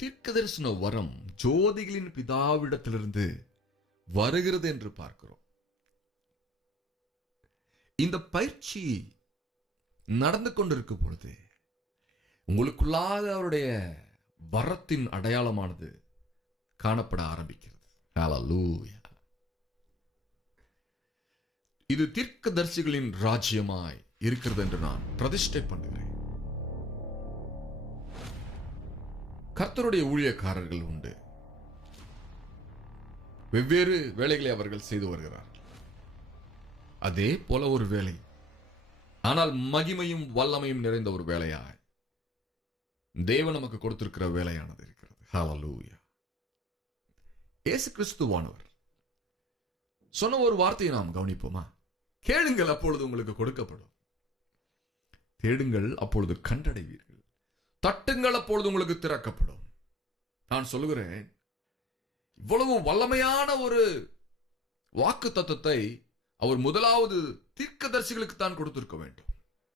தீர்க்கதரிசன வரம் ஜோதிகளின் பிதாவிடத்திலிருந்து வருகிறது என்று பார்க்கிறோம். இந்த பயிற்சி நடந்து கொண்டிருக்கும் பொழுது உங்களுக்குள்ளாக அவருடைய வரத்தின் அடையாளமானது காணப்பட ஆரம்பிக்கிறது. ஹல்லேலூயா. இது தீர்க்கதரிசிகளின் ராஜ்யமாய் இருக்கிறது என்று நான் பிரதிஷ்டை பண்ணுகிறேன். கர்த்தருடைய ஊழியக்காரர்கள் உண்டு. வெவ்வேறு வேலைகளை அவர்கள் செய்து வருகிறார்கள். அதே போல ஒரு வேலை, ஆனால் மகிமையும் வல்லமையும் நிறைந்த ஒரு வேலையாய் தேவன் நமக்கு கொடுத்திருக்கிற வேலையானது இருக்கிறது. ஹல்லேலூயா. இயேசு கிறிஸ்துவானவர் சொன்ன ஒரு வார்த்தையை நாம் கவனிப்போமா? கேளுங்கள், அப்பொழுது உங்களுக்கு கொடுக்கப்படும். தேடுங்கள், அப்பொழுது கண்டடைவீர்கள். தட்டுங்கள், அப்பொழுது உங்களுக்கு திறக்கப்படும். நான் சொல்லுகிறேன், இவ்வளவு வல்லமையான ஒரு வாக்கு தத்தத்தை அவர் முதலாவது தீர்க்கதரிசிகளுக்கு தான் கொடுத்திருக்க வேண்டும்.